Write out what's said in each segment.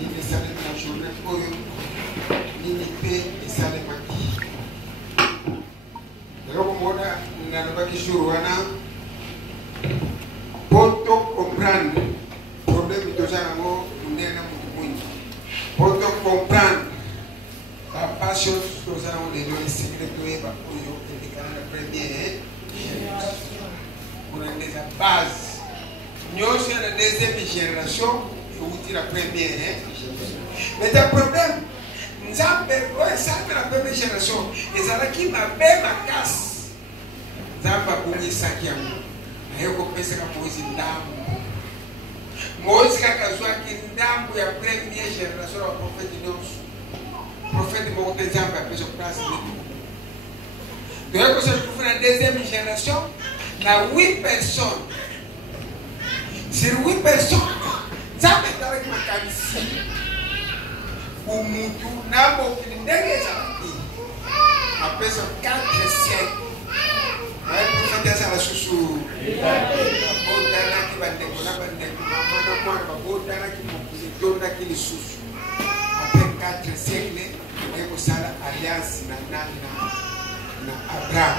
il est salé dans la journée pour limiter et salé maki. Donc, moi, on a pas qui jour, pour comprendre le problème de Janamo, on est là pour comprendre la passion que nous avons de nos secrets de l'État pour la première génération. On a déjà base. Nous sommes la deuxième génération et vous dites la première génération. Mais le problème, nous avons la première génération. Ezalaki m'a fait ma casse. Nous avons bouillé ça qui a mis. Je pense que Moïse ndambo. Moïse kakazwa kindambo ya première génération wa prophète nyonso. Prophète moko te Nzambe a pris place de tout. Donc quand je trouve la deuxième génération, na 8 personnes. Sur 8 personnes, Nzambe tala ki makanisi. Pour Mutu na bokili ndenge Ezalaki. Après 4 siècles. Le prophète a la chouchou. Après 4 siècles, il y a une alliance na Abraham.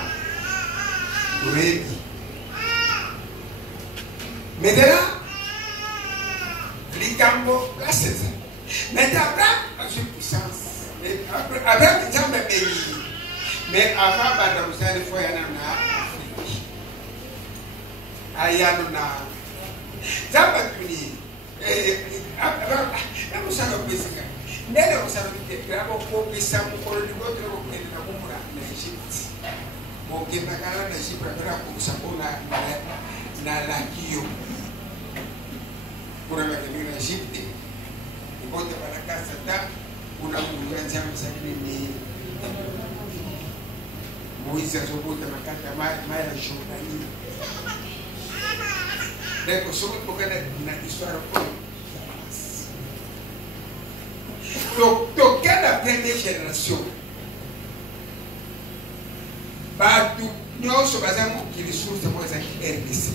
Maintenant, Likambo, la saison. Maintenant, Abraham a une puissance. Abraham est jamais béni. Mais avant, vous avez fait un ayano na zamba tuni amusana pesika ndele usana kekera ko pesa mu ko ndi gotre ko kenda ko mura na Egypt mo ke bakala na Egypt para ko sapona na lakio kuna makini na Egypt ngote para casa ta una muanza msakini ni Moïse a zobuta makata maya Jordani. Donc, ce qu'on peut dans l'histoire donc, quelle la première génération? Batu, nous sommes qui les sources de moi qui RDC.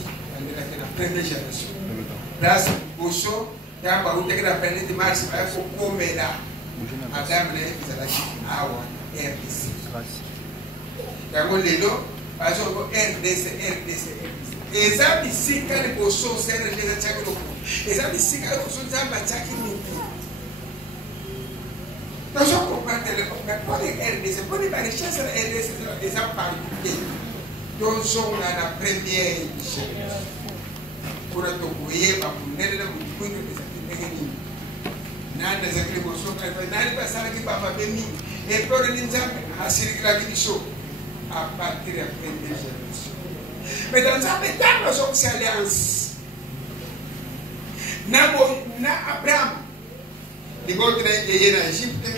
La première génération. Là, c'est Bosso, il y a un peu de la planète de Mars, il faut combler là. Madame, Ezalaki, Awa, RDC. Il y a un peu par exemple, RDC. Ezalaki sika le Bosso, c'est le Ezalaki loko. Ezalaki sika le Bosso, c'est le Mutu. Donc, je comprends pour les RDC, pour les richesses de la RDC, c'est particulier. Donc, on a la première génération. Pour le Tokoye, pour l'aider à vous dire que c'est un nana des agriculteurs, nana pas ça qui va pas venir. Et pour les Nzambe, à Sirikla à partir de la première génération. Mais dans un temps, nous sommes en alliance. Na Abraham, les autres étaient en Égypte,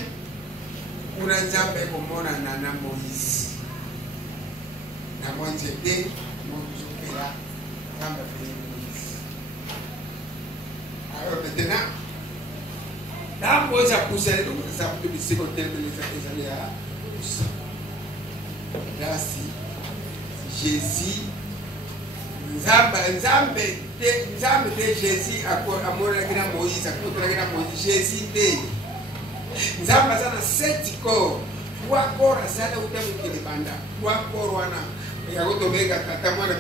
pour Nzambe comme na Moïse. Na Moïse était, nous sommes là, Nzambe fait Moïse. Alors maintenant, là, Moïse a poussé, nous avons tout le second terme des années à pousser. Là, si Jésus, Nzambe de Jésus à Moïse, à Moïse, Jésus de Nzambe a 7 corps, 3 corps à ça, où tu es banda, 3 corps, il y a autre mega, Tatamana,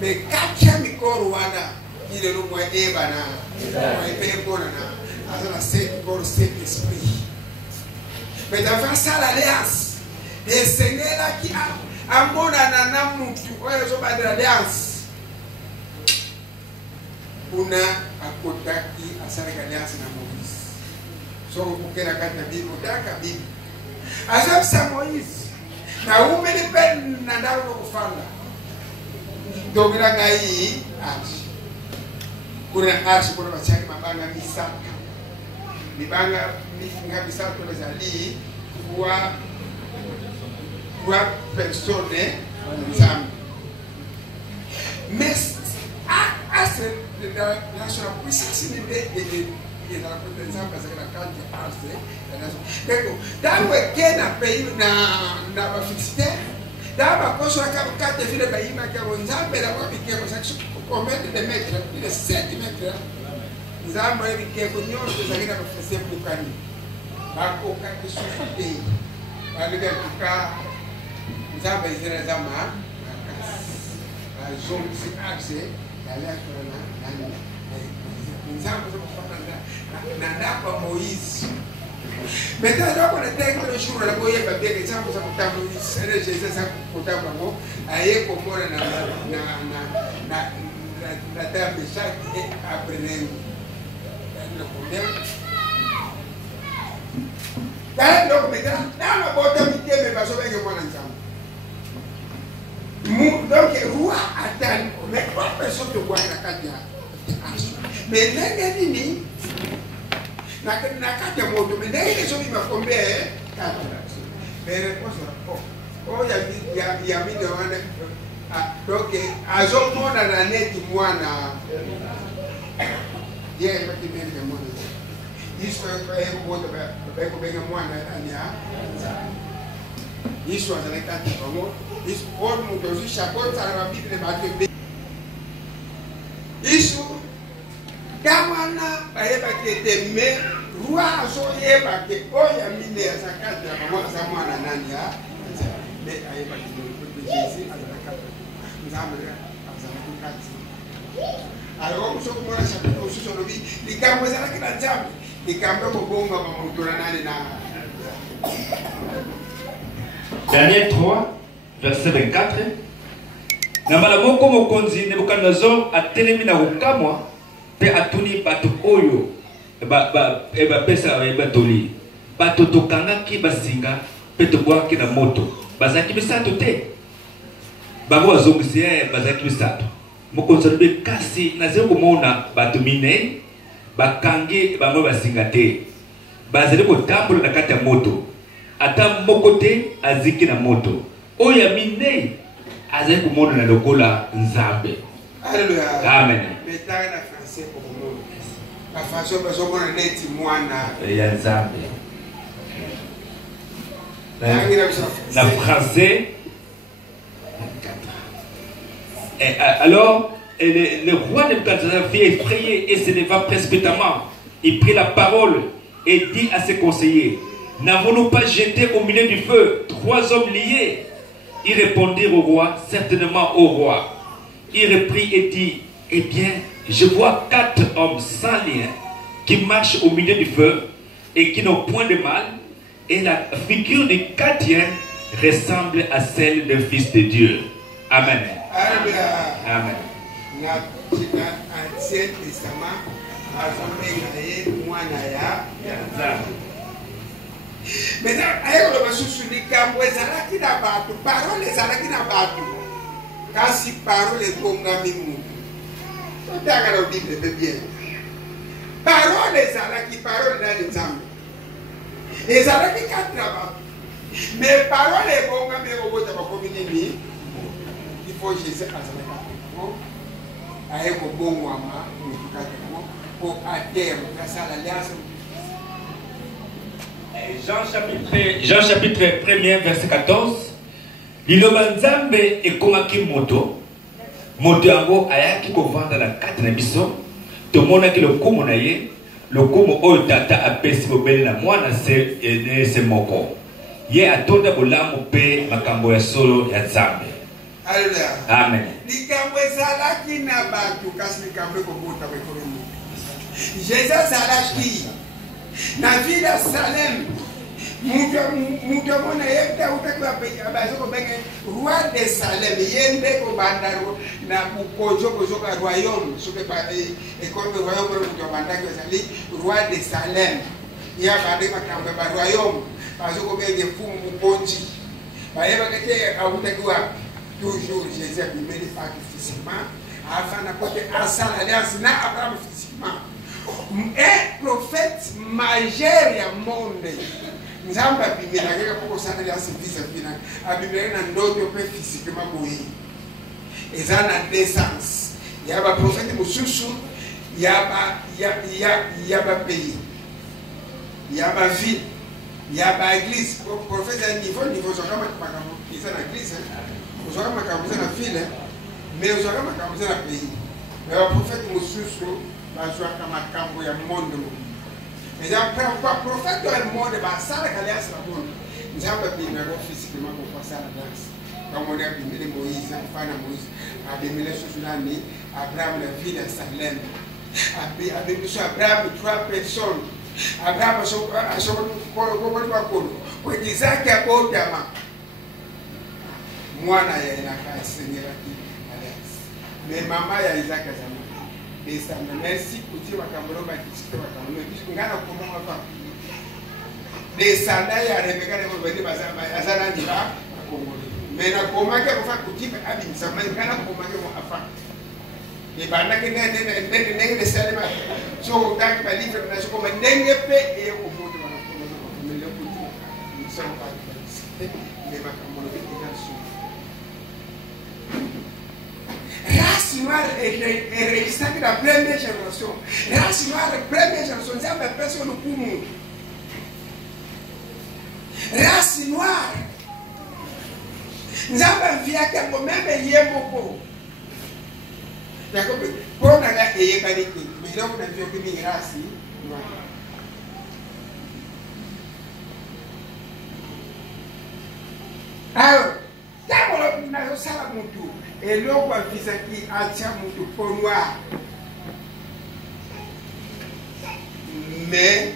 mais 4e corps, il est le moins Ebana, il est bon, à 7 corps, 7 esprits. Mais devant ça, l'alliance. Et Seigneur là qui a mon anana Mutu, oyo zo ba de l'alliance. Una akotaki asala alliance na Moïse. So ko la kata Bible, daka Bible. Azab sa Moïse. Na umeli pen na ndawo ko fanda. Dogira ngai arche. Kuna arche kuna bachaki mabanga misaka. Mibanga misaka to lazali kwa personne Nzambe. Mais à la puissance de la potentielle parce que la carte est assez. Dans le pays, na fixité, dans la poche, la carte de ville de Nzambe, la voie qui est combien de mètres, il est 7 mètres. nzambe bikeko nyonso ezalaki na bafese bokani bakokaki susu te balibekuka nzambe ezela eza makasi bazongisi axe yaliasolana nani nzambe ezokofaka na ndako ya Moïse maintenant donc on était que le jour la koyeba bien que nzambe ezakotambulisa jésus ezakotambula aye komona na dame Jacques et Avril. Le problème. Donc maintenant, dans la bottom, il y a des personnes qui vont ensemble. Donc, roi attend, mais trois personnes de voir la carte. Mais l'année, na carte de moto, mais l'année, les hommes m'ont combien carte. Mais réponse oh, il y a mis devant. Donc, à ce moment dans l'année du mois, il y a un petit peu de monde. Il soit un peu de mois, il soit dans les 4 mois, il soit aussi chapeau, ça va vite les battre. Il soit Gamana, il y a des mais, roi, so y a des oh, il y a mis les 4 mois, ça mois, mais il y a des Jésus, alors, on se comprend la chapitre aussi sur le vie. Likambo Ezalaki na Nzambe. Likambo Mobonga Mamoutona Nani na. Daniel 3, verset 24. Nambala moko mokonzi Nebukadnezar atelemi na kokamwa pe atuni bato oyo pesa batoli. Bato tokangaki basinga pe tobwaki na moto. Bazaki bisato te. Bango bazongisi bazaki bisato. Mokonzi kasi nazeli komona bato mine bakangi bango basinga te. Bazeli kotambola na kati ya moto. Ata moko te aziki na moto. Oya mine azali komona na lokola Nzambe. Alléluia. Amen. Betaka na français pour moi. La façon bazomona neti mwana ya Nzambe. Na français. Et alors, le roi Nebukadnezar fut effrayé et se leva précipitamment. Il prit la parole et dit à ses conseillers: n'avons-nous pas jeté au milieu du feu 3 hommes liés? Ils répondirent au roi: certainement au roi. Il reprit et dit: eh bien, je vois 4 hommes sans lien qui marchent au milieu du feu et qui n'ont point de mal, et la figure du 4e ressemble à celle d'un fils de Dieu. Amen. Amen. Ancien Testament, maintenant, ayo lo basusu likambo ezalaki na bato, parole ezalaki na bato, kasi parole ekongami mutu. Totaka na Bible pe bien. Parole ezalaki, parole na Nzambe. Ezalaki katra bato. Mais parole ekongami obota bakomi nini? Il faut Jésus azalaka. Ayo ko bongwama mutu katra mo pour atteindre grâce à l'alliance. Jean chapitre 1er verset 14. Liloba Nzambe ekomaki moto. Moto yango ayaki kovanda na kati na biso. Tomonaki lokumu na ye. Lokumu oyo tata apesi bobeli na mwana se moko. Ye atonda bolamu pe makambo ya solo ya Nzambe. Alléluia. Amen. Likambo ezalaki na bato kasi likambo ekobota bekolemi. Jésus azalaki na ville ya Salem. Mutu mona yekta utakwa bazoko benge roi de Salem yende ko bandaro na bukojo kozoka royaume soke pa Ekomi royaume mutu bandaki ezali roi de Salem ya bade makambe ba royaume bazoko benge fumu mukonji bayeba kete autakwa toujours Jésus bimeli pas physiquement afin d'apporter à ça l'alliance na Abraham physiquement. Un prophète majeur ya monde. Nzamba bimela kaka poko sana alliance vis-à-vis na abimela na ndoto pe physiquement boyi. Eza na descendance. Ya ba prophète mususu ya ba pays. Ya ba ville. Ya ba église. Prophète à niveau so kama makambo isa na église. Uzora makambo na ville. Mais uzora makambo na pays. Mais ba prophète mususu bazwaka makambo ya monde mobimba eza prophète oyo monde basalaka liasi na monde nzambe abimaka physiquement kokosala danse bamoni abimeli moïse mfana moïse abimeli susu nani abraham la ville ya salem abimiso abraham 3 personnes abraham asokokoli bakolo po isaki akotama mwana ya elaka asengelaki alias mais mama ya isaki azama desanda merci kuti bakambolo bakisite bakambolo ngana komoma pa desanda ya rebeka ne bende bazana ndira akongolo mais na komake kofa kuti abimisa mais ngana komake mo afa e banda ke ne de salema so tak ba livre na so ko ndenge pe e ko foto wana ko me le kuti ni so pa mais bakambolo bikinasho race noire est registrée dans la première génération. Race noire, première génération, c'est la personne pour nous. Race noire, nous avons vu que même Yemoko. D'accord, pour nous, il y a des qualités. Mais là, on a vu une race noire. Alors, quand on a ça la Mutu, et l'on va visiter à Mutu pour noir. Mais,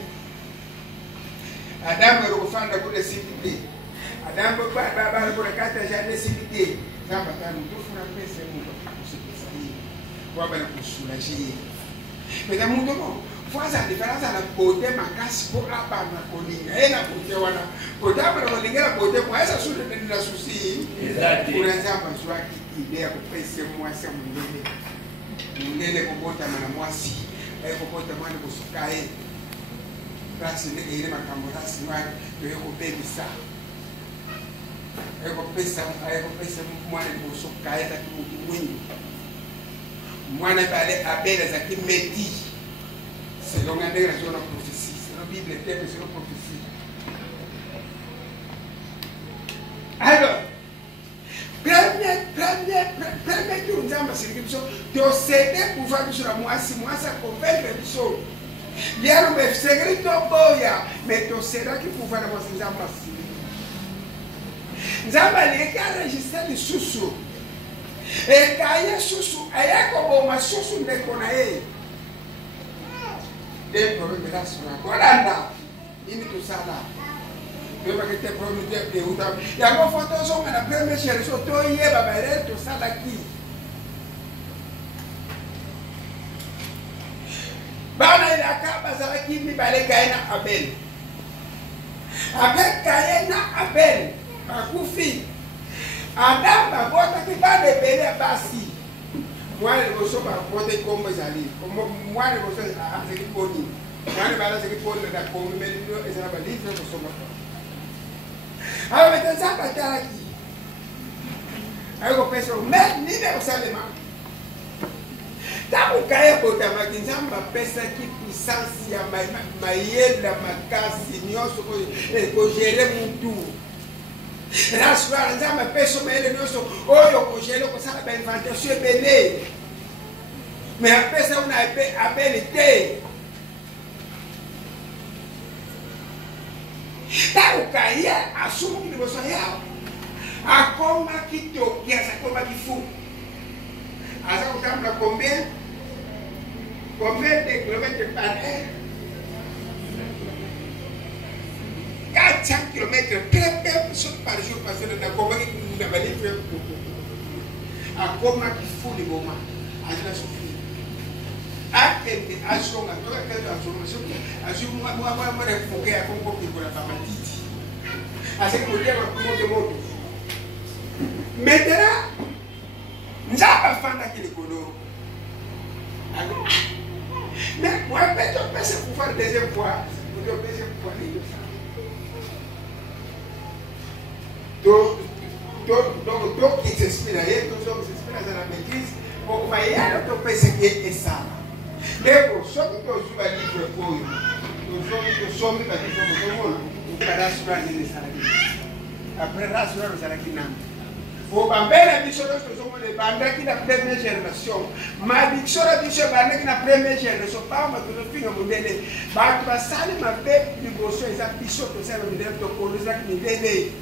Adam va refaire pour les civilités. Adam va faire pour les 4 ans de civilités. Ça va faire nous tous frapper ces mots pour se passer. Pour soulager. Mais dans mon moment, fois la différence à la beauté, ma casse pour la barre, ma colline, et la beauté, voilà. Pour d'abord, on est la beauté, pour ça, sur le souci. Pour exemple, je vois qu'il y a presque moi, c'est mon bébé. Mon bébé, pour boire ma moisi, et pour boire ma mouscaï. Parce que il est ma camarade, c'est moi, je vais couper ça. Et pour payer ça, moi, les mouscaï, ça qui m'a moi, je vais aller à Belle, ça qui m'a dit. Selon la prophétie, selon la Bible, selon la prophétie. Alors, premier tour, nous avons dit que c'est pour faire sur la moitié, moi, ça convainc les choses. Il y a un secret de boya, mais tu sais là qu'il faut faire la moitié, nous avons dit. Nous avons dit qu'il y a enregistré les sous-sous. Et quand il y a sous-sous, il y a comme un sous-sous de qu'on a. Des problèmes là sur la Golanda, il est tout ça là. Il y a des problèmes de Bouddha. Il y a une photo sur la première génération, il y a tout ça là qui. Bana ila kaba Ezalaki mi bale Kaina Abel. Avec Kaina Abel, bakufi. Adam babota ki bale bele basi. Moi, je suis voté comme Ezali. Moi, je suis à Ekomi. Moi, je suis pour la Ekomi, mais je suis à livre pour son matin. Alors, maintenant, ça va être qui? Alors, on pense, mais ni de Salema. Quand on caille pour ta maquinza, ma pesa qui puissance ya maïe la macasi, nyoso ko gérer Mutu. La soirée, nous avons fait sommer les notions. Oh, le gélé, ça a été inventé, c'est béné. Mais après ça, on a habilité. Quand on caille, à ce moment où on est à comment qui te qui a ça comment qui fout. À ça, on a combien de kilomètres par heure? 400 km par jour parce que dans la compagnie nous avons livré à comment il faut les moments à la souffrir à quel action à toi quelle action à ce moi réfugé à Congo pour la pamatiti à ce que dire de moto maintenant nous avons fait un qui colo mais moi je pense pour faire deuxième fois pour deuxième fois donc il s'inspire à elle, donc il s'inspire à la maîtrise, on va y aller au pays qui est ça. Mais pour ceux qui ont joué à livre pour eux, nous sommes à dire que nous sommes à rassurer les salariés. Après rassurer les salariés, Au bambela biso les banda qui la première génération. Malédiction la biso banda qui la première génération. Pas ma tout finga modèle. Ba tu vas saler ma bête du bosso et ça biso que ça le modèle de colosa qui modèle.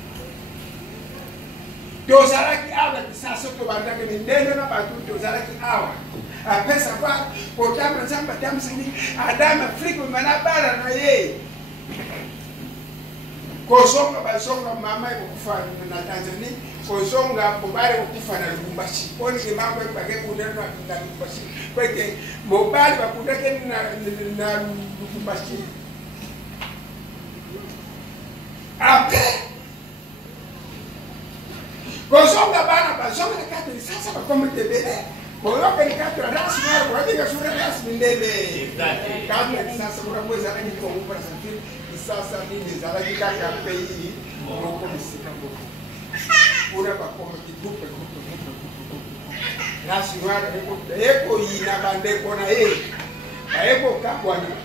Ezalaki awa ça soto banda que modèle na Batu Ezalaki awa. Après savoir potama nzamba tamsini Adam Afrique mana bara na ye. Kozonga bazonga mama ikufa na Tanzania kozonga mobali ukufa na Lubumbashi oni ke mambo bage kudana na Lubumbashi kweke mobali bakudake na Lubumbashi après kozonga bana bazonga kati sasa bakome tebele boyo ke kati rasi mara kwa dinga sura rasi mindele kati sasa kuna mweza ni kwa upara safiri sasa ni Ezalaki kaka pays moko misika moko ura bakoma kidupe rasi mara eko ina bande kona eko kabwana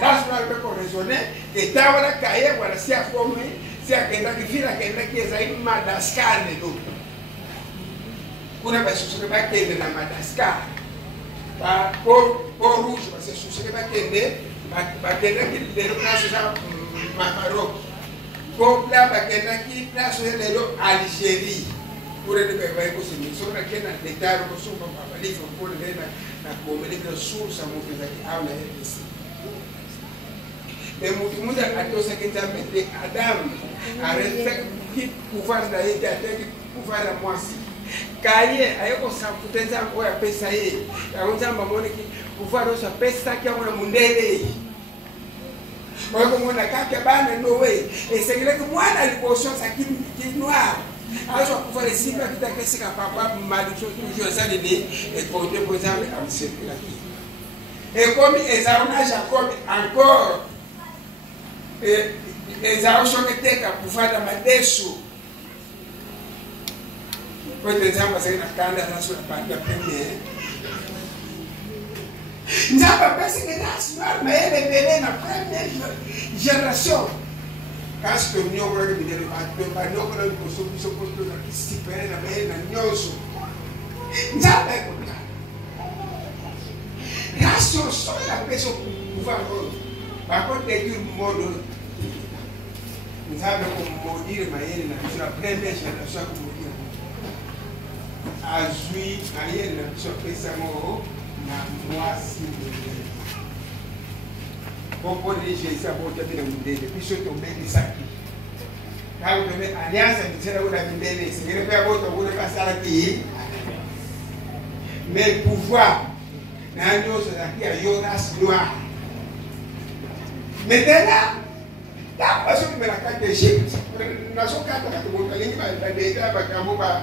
rasi mara beko raisonner etawa na kaye wala si afome si akenda kifira kenda kieza in Madagascar ne do kuna basusuke bakende na Madagascar ba por rouge basusuke bakende bakenda ki lelo place za Maroc ko la bakenda ki place lelo Algérie pour le bébé ko simi so na kena detaro ko so ba bali ko pour le na ko mele ko sur sa mo pesa ki awla RDC mais muda atosa ki tamete Adam arrête ki pouvoir da yete ateki pouvoir la moisi kaye ayoko sa kutenza ko ya pesa ye yaonza mamone ki pouvoir osa pesa ki amona mundele kwa kumona kaka bana no way esengele ki mwana aliposho sa ki noir aso pouvoir siba kitakesika papa malédiction toujours ça de et pour te poser am circulation Ekomi ezaona Jacob encore ezaosho keteka kufata madesu kwa tezama sasa na kanda na sura panda premier Nzamba pesa que das norma ele bele na première génération parce que nous avons eu des débats nous avons eu des choses qui se perdent na bele na nyoso Nzamba é contra racio só la pesa pouvoir par contre de tout modo Nzamba como dire maele na sura première génération como dire azui maele na sura pesa mo na mwasi popo de Jésus abote bila mundele pisho tombeni saki kawo tome alianza bitera una mindele singene kwa boto una kasala ki mais pouvoir na ndio ça qui a Jonas noir maintenant ta paso que me la carte d'Égypte na so kata ka to kalingi ba deta ba kambo ba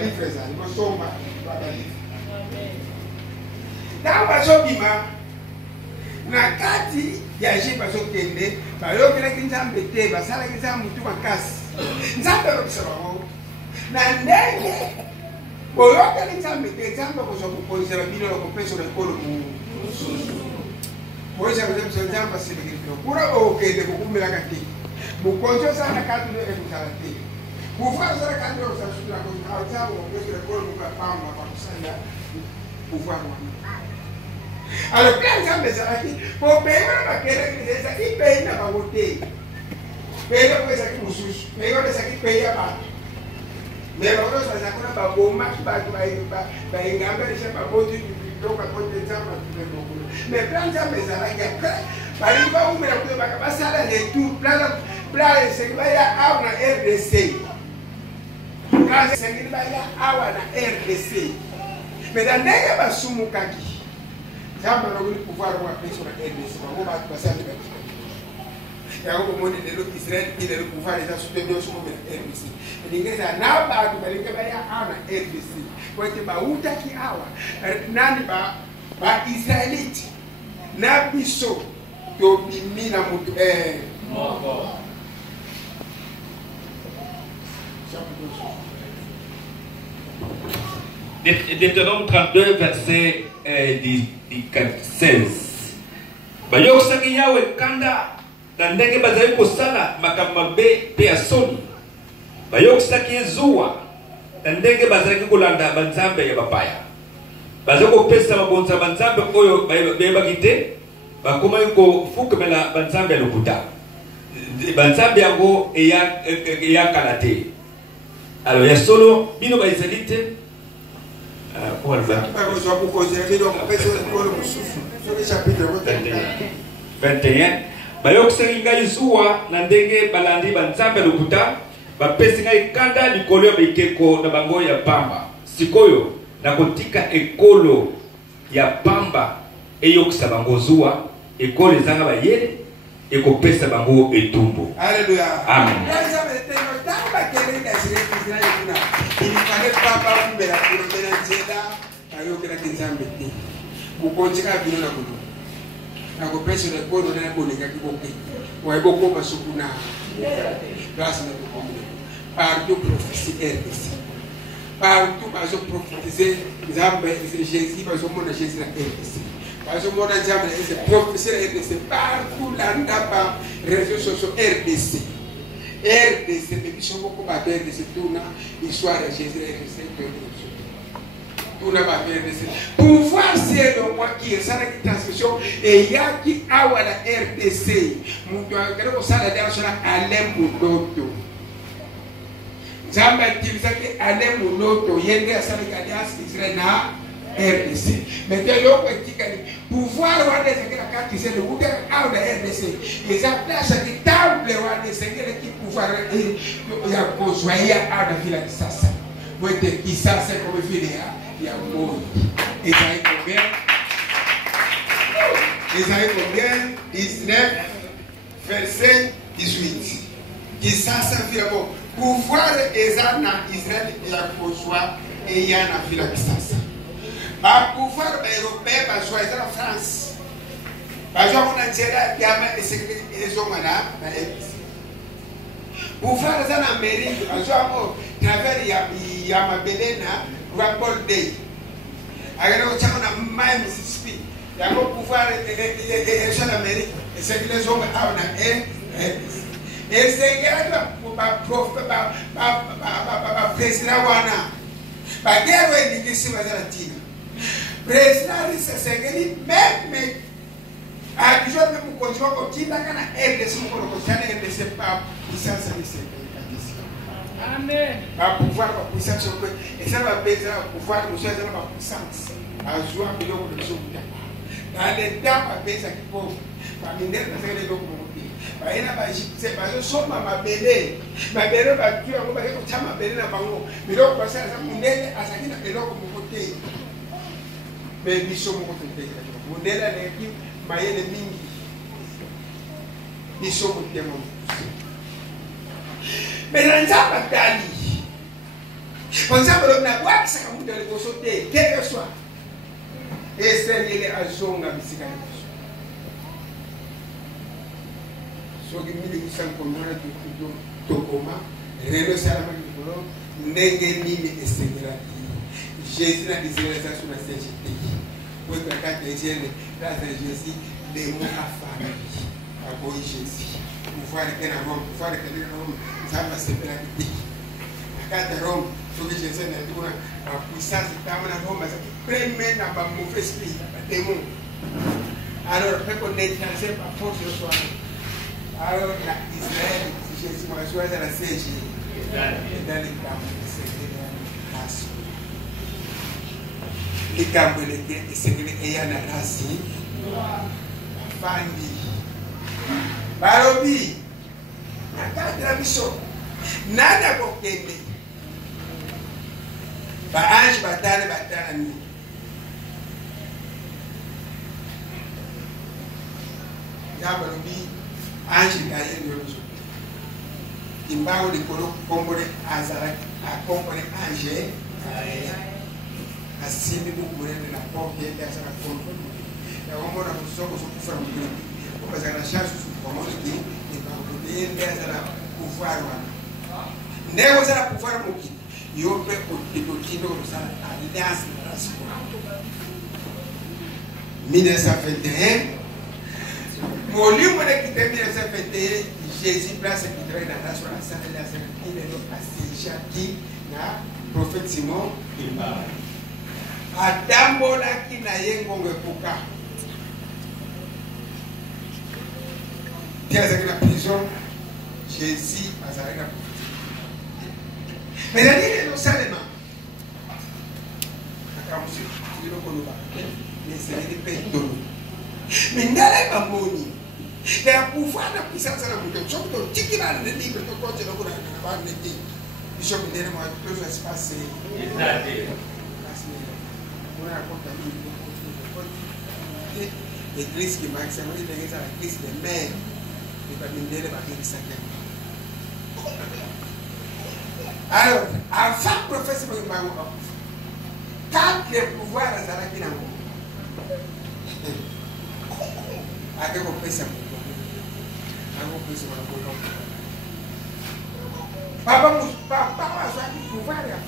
livre ça ko soma ba livre Tamba bima na kati ya jipa kende ba yokela kinzambe te ba sala kinzambe mutu makasi nzambe robisaba na ndenge boyokela kinzambe te nzambe ko so ko isaba bino ko peso na kolo mu moja ko zemso nzamba silikiro kura o kende ko kumela kati mu konjo sana kati no e kusala te kufa sana kati no sa sura ko nzambe ko peso na kolo mu ka pamba kwa kusanya pouvoir alors quand ça me Ezalaki pour payer la bakela qui Ezalaki paye na bagote paye ko Ezalaki mususu paye ko Ezalaki paye ba mais on doit ça qu'on ba bomba ba ingamba les ba botu donc à côté ça ba mais quand ça me Ezalaki après bali ba umela ko ba ba sala les tout plan c'est que ya na RDC quand c'est que ba ya awa na RDC mais dans nega ba sumu kaki Zamba na wili pouvoir wa peso na RDC ba ba basali ba ya ko mo de lo Israël qui le pouvoir les a soutenir sur le RDC ndingeza na ba ku balike ba ya ana RDC kwa ke ba uta ki awa nani ba Israelite na biso to bimina mutu moko Deutéronome 32, verset 16. Bayokisaki yawe kanda na ndenge bazali kosala makambo mabe pe ya soni. Bayokisaki ezuwa ndenge bazalaki kolanda banzambe ya bapaya baza kopesa mabonza banzambe oyo bayebaki te bakomaki kofukemela banzambe ya lokuta banzambe yango eyakala te. Alors ya solo bino baezali te 21 bayokisaki ngai zuwa na ndenge balandi banzambe ya lokuta bapesi ngai kanda likolo ya bikeko na bango ya pamba. Sikoyo nakotika ekolo ya pamba eyokisa bango zuwa ekolo ezanga bayele ekopesa bango etumbu. Alléluia. Amen. Partout prophétie RDC. Partout bazo prophétiser Jésus bazo mona Jésus la RDC. Bazo mona jambe c'est prophétie RDC partout là ndaba réseaux sociaux RDC. RDC mais biso beaucoup ba RDC tuna histoire de Jésus RDC tuna ba RDC. Pouvoir c'est le moi qui est ça la transmission et ya qui awa la RDC. Mutu ngalo sala de sala alem mudoto. Zamba tilizaki ale muloto yende asali alias Israël na RDC. Mais de l'autre côté, pouvoir wane sekela kati c'est le wuta out de RDC. Les place qui table wane sekela qui pouvoir ya kozwaya out de villa sasa. Wete kisasa comme vile ya moi. Et ça est combien? Et ça est combien? 19 verset 18. Kisasa vile bon. Pouvoir ezana Israël ya kozwa et ya na vila kisasa. Ba pouvoir européen ba joie ezana France. Ba joie on Nigeria yama esekele ezonga na RDC. Pouvoir ezana Amérique ba joie mo travers ya mabelena Rapol Day. Agora o chama na mai Mississippi. Ya mo pouvoir ezana Amérique esekele ezonga na RDC. Et c'est président wana bagero endikisi bazalatina président risesengeli même akijo même konjwa ko tinda kana RDC mo ko tana RDC pa puissance risesengeli. Amen. Ba pouvoir ba puissance ko et ça va baisser pouvoir mo ça ba puissance azwa biloko de sokuta dans les temps ba baisser ki po ba mindele na sele ko baina ba jipse ba soma mabele mabele ba tu yango ba ko chama mabele na bango biloko ba sala mundele asaki na biloko mukote be biso mukote mundele le ki mayele mingi biso mukote mo melanza ba dali konzabo na kwa saka mundele ko sote quelque soit esengele azonga bisika. So que mille qui sont comme moi tout comment réno salama qui polo ndenge nini Ezalaki Jésus na Israël ça sur la CGT pour que quand Jésus là c'est Jésus les mots affaires à boy Jésus pouvoir que na Rome pouvoir que na Rome ça va se faire la quand Rome so que Jésus na tout la puissance de na Rome ça qui premier na ba mauvais esprit démon alors peut connaître c'est pas force de soi. Alors, Israël, Jésus m'a choisi à la CG. Dans les camps, Likambo, et Yana Rassi, Fandi, Barobi, Nakata Mission, Nana Bokende, Baange Batane. Barobi. Ange gaye yozo imbao de kolo kombore Ezalaki a kombore ange asimi bukure na pompe ya sana kombore ya wamona kusoko sokufara mukuri kwa sana shasu sukomoto ki ni ba kudende sana kufarwa ndego sana kufarwa muki yope otindo sana alliance na rasiko 1921 Molimo de qui termine à 1921, Jésus place qui travaille dans la soirée, ça fait la semaine, il est à Séchaki, na prophète Simon, adambolaki na ye ngongo ekoka. Qui est dans la prison, Jésus a zalaki na prophétie. Mais il a dit non seulement. Mais ndala bamoni la pouvoir na puissance na mutu soto tikina le libre to ko telo kuna na ba neti bishop ndene mo to so espace exactement on a compté l'église qui maximum l'église à l'église de mère et pas ndele ba l'église sacrée. Alors avant professeur Mbango quand le pouvoir Ezalaki na ngo ake ko pesa ko ako pesa ko papa wa so ki pouvoir ya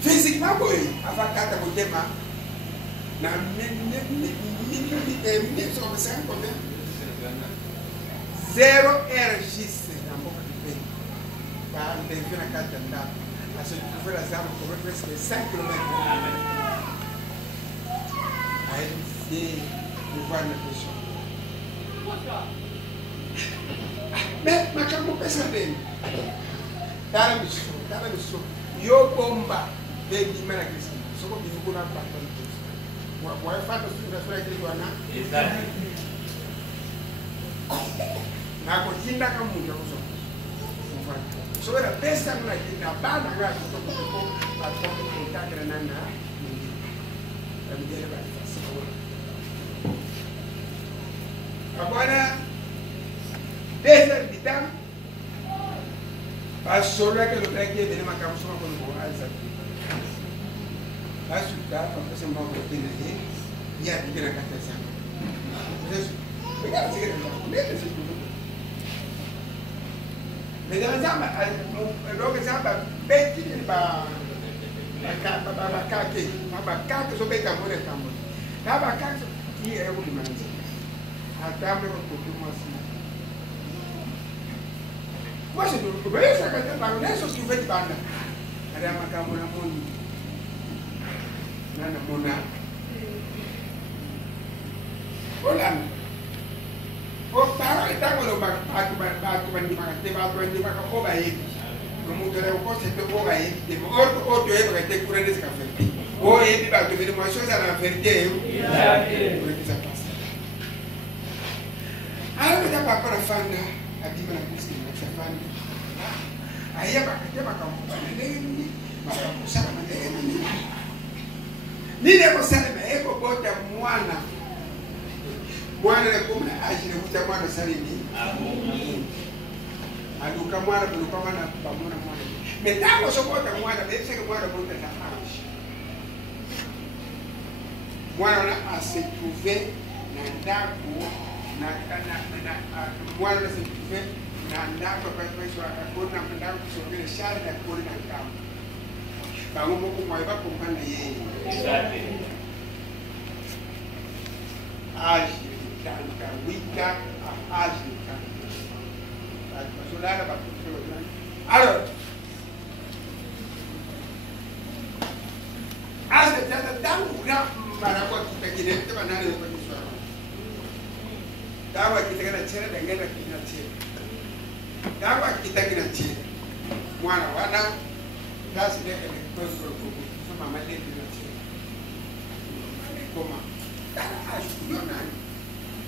physiquement boy avant kata ko tema na zéro RG na mboka kipe ba ndenge na kata nda aso trouver la zone pour presque 5 km. Et pouvoir la pression. Mais ma chambre personne. Dans le mission, yo bomba de l'image Christ. Ce qu'on dit qu'on a pas de chose. Moi faire de la soirée que toi na. Exact. Na ko tinda ka mu ko so. So la pesa na na bana ga to ko pa to ko ta kana na na. Agora, desde o Vitam, passou lá que eu tenho que ver uma camisa com o Ezalaki. Passou lá para fazer uma coisa aí e a vida na casa. Mas pegar a cigarra, nem se tudo. Mas ela já, logo já bem que ba macaco so bem campo. Macaco que é o que mais. Até me recuperou assim. Mas eu não vejo essa coisa lá, nem só se vê de banda. Ada macaco na mão. Na mona. Olha. O para está com o batu o baí. Como tu leva o coche do o baí, de o tu é para ter cura desse café. O é de batu de uma coisa na frente eu. Aí eu já para fanda, a diva na piscina, na fanda. Aí é para ter para campo, para usar a madeira. Nile ko sala é ko bota mwana. Mwana le kuma ajira kuta mwana salini. Aduka mwana buluka mwana pamona mwana. Metango so bota mwana bese ko mwana bota na aji. Mwana na se trouver na ndako na mwana se trouver na ndako kwa kwa akona ndako kusogea shari na kule na kama. Bango moko mwaiba kumpana yeye. Age tanta wika age tanta. Basolala bakutsho. Alors age tanta tangu na marapo kitakine teba nani kwa Kiswahili. Dawa kitakina chere dangena kina chere. Dawa kitakina chere. Mwana wana kasi deke kwa mama deke na chere. Koma não nani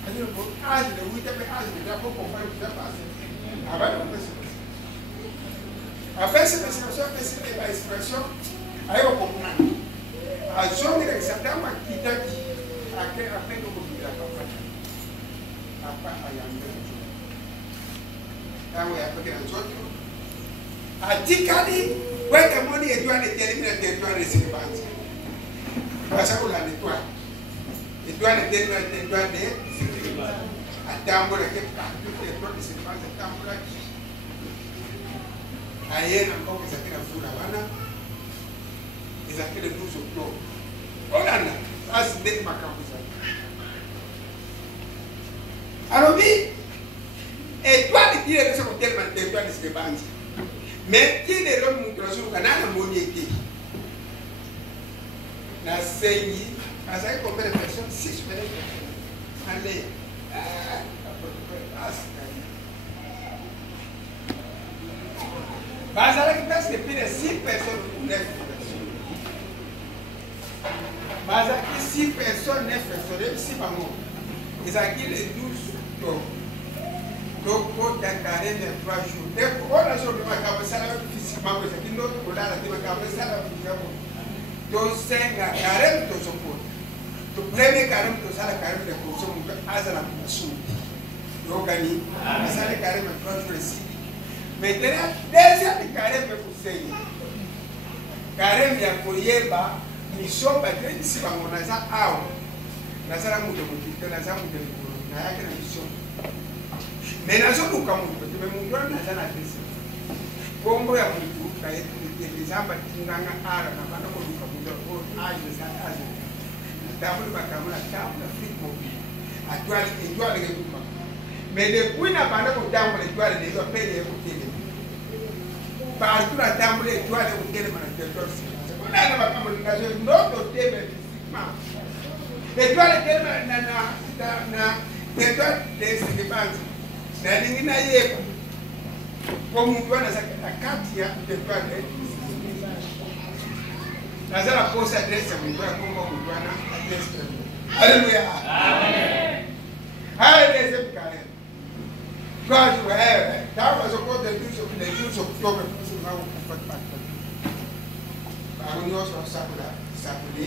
ajira ko ajira wuta be ajira da ko ko fa da ba se aba no pese a pese ba expression ayo ko kuna a jongi da sadama kitaki ake apendo ko bila pa apa ayanga tawo ya pekera zoto atikali weka moni etwa ne telemina tetwa ne sibanza basa ko la netwa et doit le dénouer, et doit le attendre que partout les gens qui se passent attendre là qui ailleurs encore que ça fait la foule là et ça fait le 12 octobre oh là là ça c'est net ma campus alors oui et doit le dire que c'est tellement territoire de ce bandes Mais qui est l'homme qui a un monnaie la saignée, à ça combien de personnes? 6 personnes. Allez. Ezalaki presque plus de 6 personnes ou 9 personnes. Ezalaki 6 personnes, 9 personnes, 6 par mois. Ezalaki les 12 jours. Donc, pour ta carrière de 3 jours. Dès qu'on a joué de ma carrière physiquement, parce que nous, on a la carrière physiquement. Donc, c'est la carrière de son corps. Le premier carême, c'est la carême de consommation de Ezalaki. Donc, c'est la carême de 3 jours ici. Maintenant, deuxième carême de conseil. Carême de Koyeba, mission patrie ici, on a ça à on. On a ça à Mutu, on a ça à Mutu, on a ça mission. Mais nous sommes comme nous, mais nous sommes dans la crise. Comme vous avez dit, les gens qui n'ont pas à la main, nous sommes dans le âge de sa âge. La table de la table de fric mobile. À toi, les doigts de l'équipement. Mais depuis n'a pas de temps pour les doigts de l'équipement, les écouter. Partout la table, les doigts de l'équipement, on a un autre thème physiquement. Les doigts de l'équipement, les doigts de l'équipement. Na lingina yepa kwa mtu ana kati ya kutepa na zala posa address ya mtu kwa mtu ana address. Haleluya. Amen. Haleluya mkale. God wewe dawa zokote ndizo kutoka kusema kupata. Bauni oso sabula sabuli.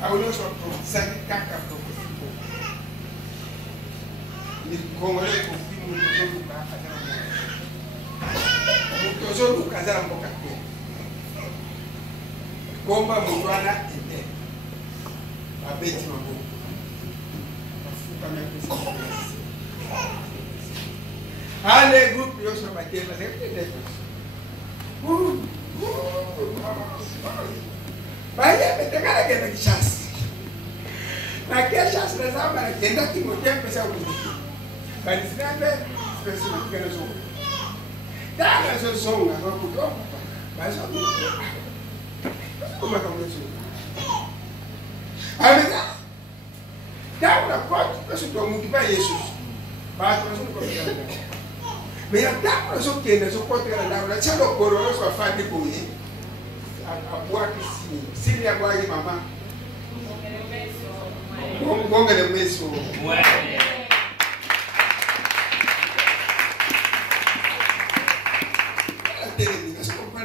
Bauni oso sakaka kutoka. Congolais confirme Mutu Kazara Mboka. Komba Mutwana ete. Babeti Mambo. Bafuka mepesi. Allez, groupe, yo sur ma tête, parce que c'est mais t'es qu'à la chasse. La chasse, les armes, il y a qui me tiennent, mais ça vous. But it's never specific to the zone. That is a song I want to go. That's what we do. Come on, I mean, that would have got person to motivate Jesus. But I was not going to do that. But that was okay, there's a quarter and a child of Boros or 5 people in. I work to see. Senior boy, Mama. Won't get a miss.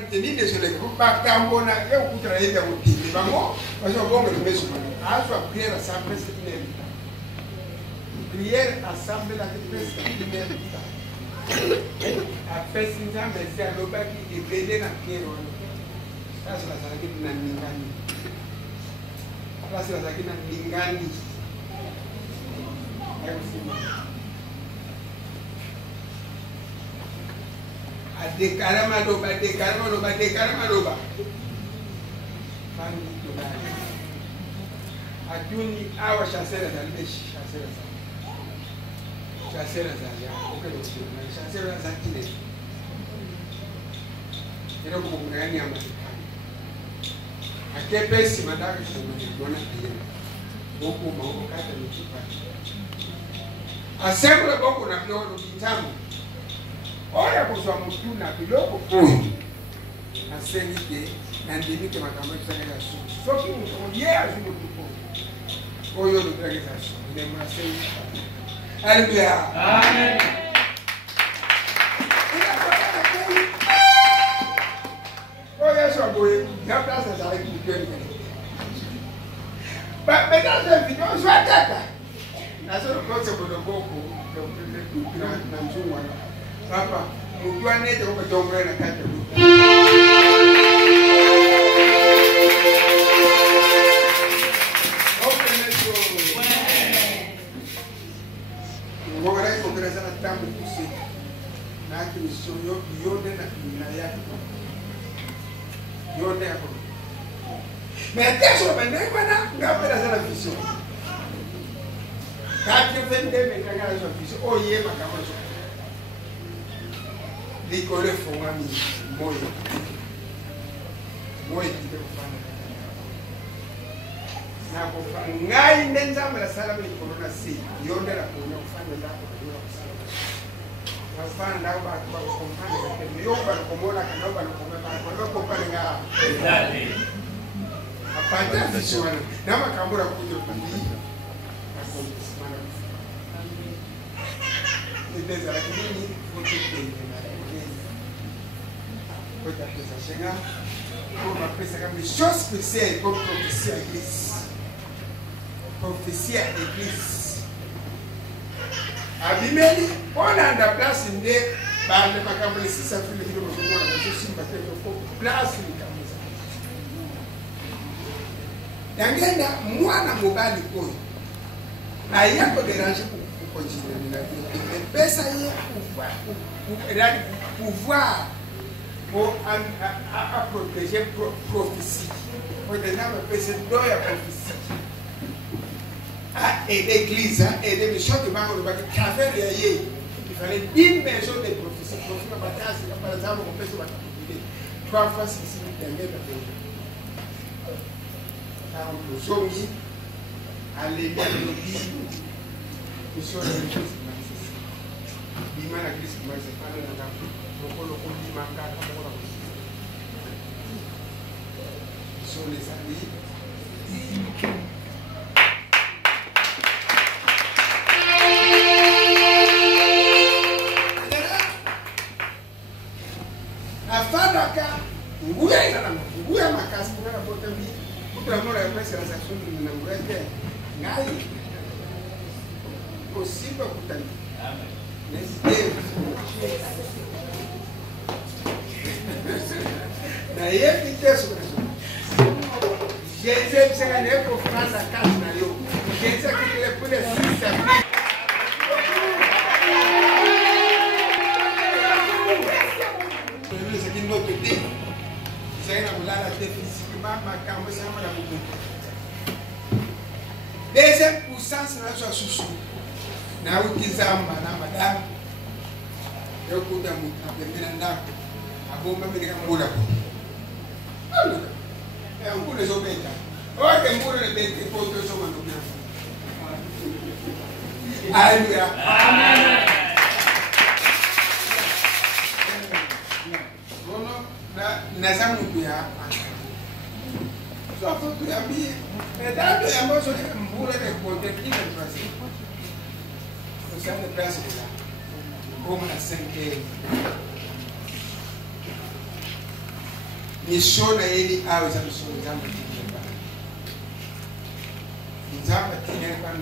Tenine sur les groupes, pas quand a eu un coup de rayon à vous dire, parce qu'on va me mettre à soi prière assemblée cette même. Prière assemblée la presque même. Après 6 ans, c'est à l'oba qui est blindé dans le pied. Ça, c'est la Zalaki de Ningani. Ça, c'est la Zalaki de Ningani. Dekarama loba. Fani loba. Aduni awa chassera zalimeshi chassera zalia. Okelo chassera zakine. Ero kumungani ama. Akepesi madaka shona pia. Boku maoko kata nichipa. Asembra boku na pio lukitamu. Oya kuswa Mutu na kidogo asengike na ndimike makambo kisanga shu soki Mutu ye azimu tupo oyo lutrage shu ne masengi. Haleluya. Amen. Oya so boye na place za ki kweli ba mena video so ataka na so ko se bodoko na mzungu Papa, Mutu anete kwa tombre na kata. Open it door. Ngora iko kreza na tambu kusi. Na kimisonyo yonde na yako. Yonde yako. Meteso bende bana ngapera sana vision. Kati vende me kanga sana vision. Oye makamacho. École Fongami, moi. Moi, qui te femme. Ngai nenza mala sala me corona si yonde la corona fanya la corona na fanya la ba ba kompana ke yo ba komola kana ba komela ba ko panga dale apata visual na makambura kujo pandi akosimana ni Ezalaki nini wote na kwa pesa chenga kwa pesa kama chose spéciale pour prophétie à l'église. Prophétie à l'église. Abimeli, on a la place in there, par le macabre, si ça fait le vidéo, on a la place Yangenda, moi, na mobile boy. Na yako déranger pour continuer la vie. Mais pesa y pouvoir pour protéger prophétie. Pour donner ma pesa d'oeil à prophétie. À l'église, et les missions de Bango de Baké, travers les aïeux, il fallait 10 maisons de prophétie. Prophétie, par exemple, on peut se battre. 3 fois, c'est ici, il y a un car on peut sommer à l'église de l'église, mission de l'église. Bima la Christ, moi, c'est pas le nom. Donc, on le dit, manque à comment sur les amis. Afadaka, nguya ina nguya makasi kuna bote mbi. Kutra mora ya pesa ya saksoni na ngureke. Ngai. Possible kutani. Amen. Na yepi teso. Jésus c'est né pour France à casa na yo. Jésus qui le pour les systèmes. Deuxième puissance na sua susu na ukizamba na madam yo kuda mutapembela ndako abomba mbele ngula ko ngule zo beta oke ngule le beta ko to so mano bia haleluya amen bono na zamu bia só foi tu abi verdade é mais ou menos mbura de poder que no Brasil o sabe de Brasil lá como na sangue missona ele a os amigos zamba tinha zamba tinha quando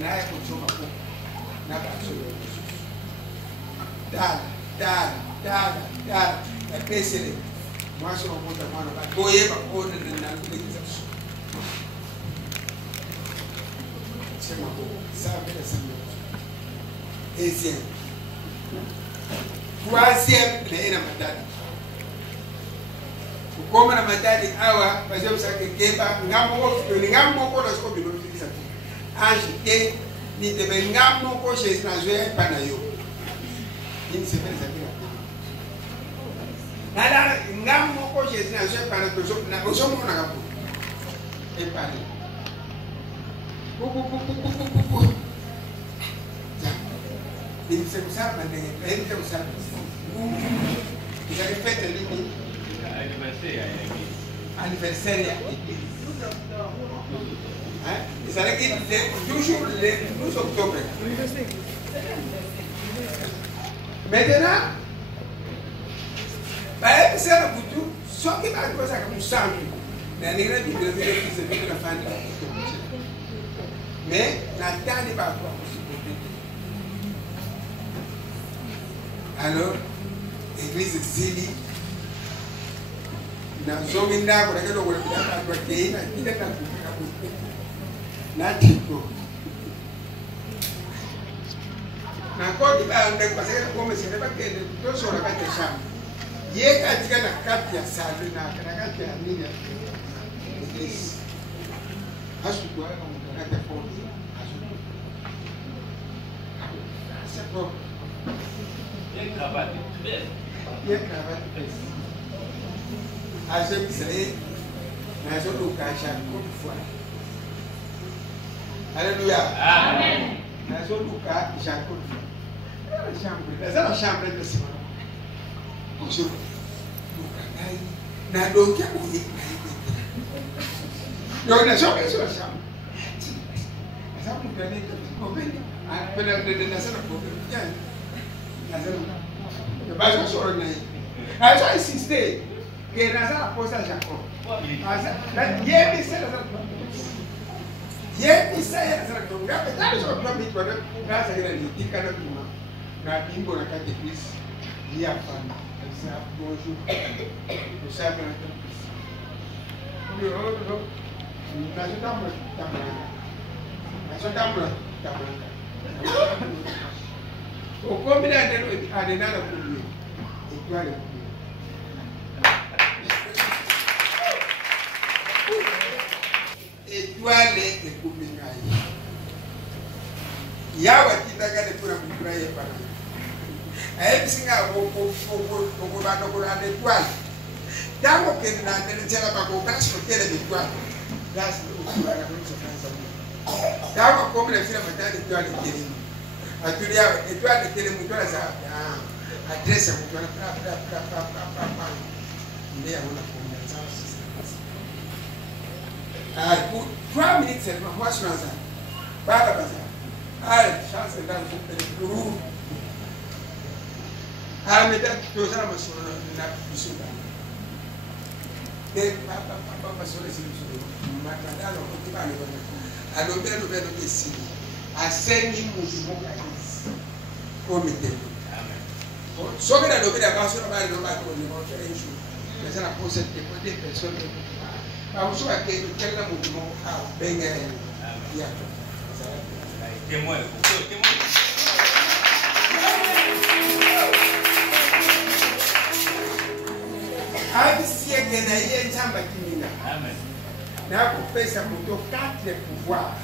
na kuchoma ko na bato dada é pensele mas eu vou dar mano para doer para pôr na televisão. Chama boa, sabe essa noite. Esse quase é na matadi. O como na matadi awa, mas eu sei que queba ngamo ko das ko bino fikisa. Ange que ni te ngamo ko chez na joie para yo. Ni se pensa que nada ngamo ko Jésus na je para to na oso mo na kapo e pare ja ni se usaba de gente usaba ya repete lini anniversaire Ezalaki toujours le 12 octobre maintenant bah c'est le Mutu só que vai coisa como sangue na negra de Deus ele quis ver na família mais na tarde va quoi alors église exili na zone ndako na kelo kwa kwa keina kile na kufika na tipo na kodi ba ndio kwa sababu kama sema kwa kile to sura kati shamba ye katika na kati ya salu na kati ya nini ya iglesia hasukuwa kama kati ya pole hasukuwa Bien cravate. Bien cravate. À ce qui serait, dans ce local, chaque fois. Alléluia. Amen. Dans ce local, chaque fois. Dans la chambre de ce moment. Bonjour. Na dokia uye. Donc na chambre sur la chambre. Ça vous donne problème. Pela de na sana problème. Na sana. Le bazo sur le nez. Alors ça insisté que na sana posa Jacob. Asa la yemi c'est la sana. Yemi c'est la sana. Donc là peut-être sur le plan mais toi na ça que la litika na tuma. Na bimbo na kate plus. Dia fana. Ça bonjour. Le sabre na tuma. O come da dentro a de nada por mim. Igual. Igual é comigo aí. Yawa kitaka de pura praia para. Aí precisa o lá no Corão de igual. Damo que na tela para comprar se quer de igual. Das o para não se cansa. Damo como le fira matar de igual que ele. A turia igual que ele muito essa adresse muito para. Ele é uma conversa. Por 3 minutes ele não vai chantar. Para passar. Chance de dar um pouco. Me dá que usar uma só na piscina. Papa sole si makadalo kutibale bana alobelo belo kesi asengi mutu moka kesi komite amen so que la lobela ba so ba lo ba ko ni mo tere nchu mais ça la pose de des personnes ba so ba ke to tella mutu mo a benga ya témoin Abisiye na ye chamba kimina. Amen. Na kupesa muto 4 pouvoirs.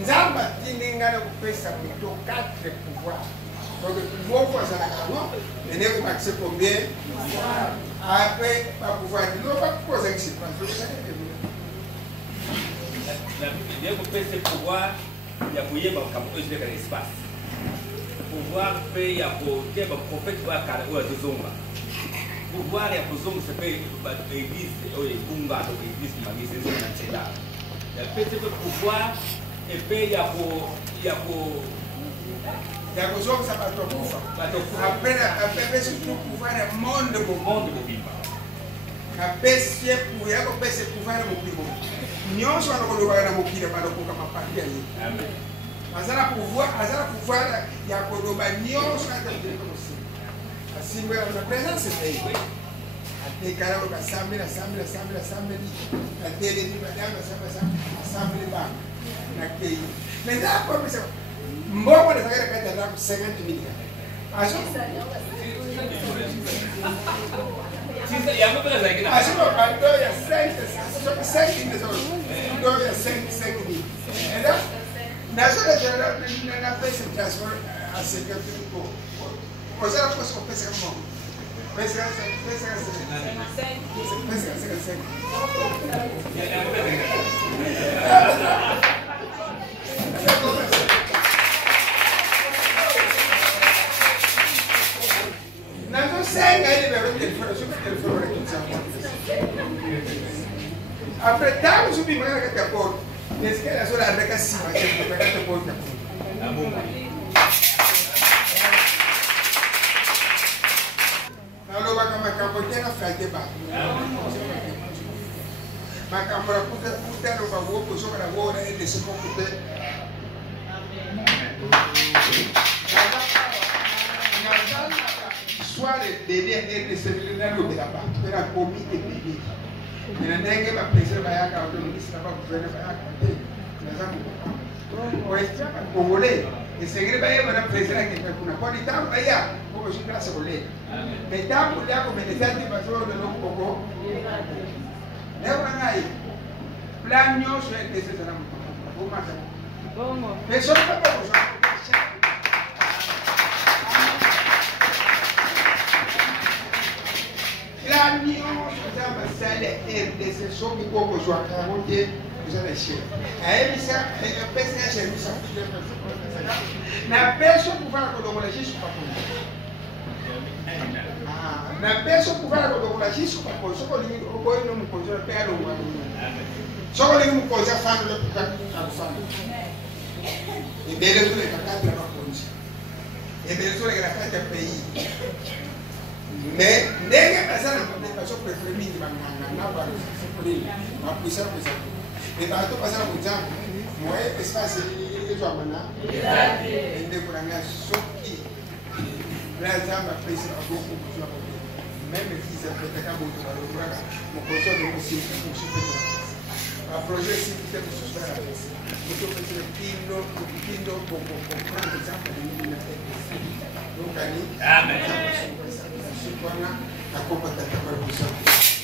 Nzamba tininga na kupesa muto 4 pouvoirs. Donc moi quoi ça non? Mais ne vous accès combien? Après pas pouvoir dire non pas poser que c'est pas. La Bible dit que kupesa pouvoir ya kuyeba kamutozi kwa espace. Pouvoir fait ya ko keba prophète wa kala wa tuzonga. Pouvoir ya kuzonga se fait l'église ou les bunga ou l'église magisi zona tenda. La petit pouvoir et fait ya ko zonga ça va tokufa. Après surtout pouvoir ya monde bobimba. Apesi pour ya ko pese pouvoir mo bimba. Nyonso anakoloba na mokile bado ko kama patia yi. Amen. Azala pouvoir ya kodoba nyonso atabile comme ça. Asimba la présence est là. Ate kala ko sambe la télé ni madame sambe ba. Na kei. Mais là comme ça. Mbongo de sakara kata na 50 000. Acho. Sisa ya mbona za kina. Acho ando ya 5 ndo ya 5 000. Enda National General na pesa transfer a secretary ko. Você não pode pensar como. Pesa. Não sei ele vai ver telefone aqui. Apretamos o primeiro que te acordo. Nesse que era só a reca cima, que te pega te porta. Na bomba. Na loba kama kapotena fate ba. Makambra puta no ba wo ko so kana wo na ele se ko puta. Soare dele ele se vile na lobe ba. Era comité bébé. Na ndenge ba pesa ba yaka auto ministre ba gouverneur ba yaka. Oeste congolais e seguir ba yeba na presidente que kuna kwa ditambo ba ya ko shi na se kole. Me tambo ya ko menezati ba so de no koko. Leo ngai plan nyoso e que se sana mo ma. Bongo. Peso pa ko so. La nuance, ça va saler des sessions qui vont vous jouer à monter, vous allez chier. Et ça, un personnage, j'ai mis ça. La personne pour faire le montage, je suis pas pour. La personne pour faire le montage, je suis pas pour. Ce qu'on dit, on peut nous poser le père ou ce qu'on dit, nous poser la femme, le père, la femme. Et bien, les autres, les capables de la police. Et bien, les autres, les capables de pays. Mais, n'est-ce pas ça, la personne préférée, qui va ma puissance, mais par contre, ça, vous dites, moi, espace, les gens maintenant, et des courants, sauf qui, là, ça m'a pris beaucoup, même si ça fait un bout de la mon conseil de aussi, pour souffrir. Un projet, si vous êtes souffert à la place, vous devez faire le pino pour prendre des gens pour donc, Annie, amen. La combatante pour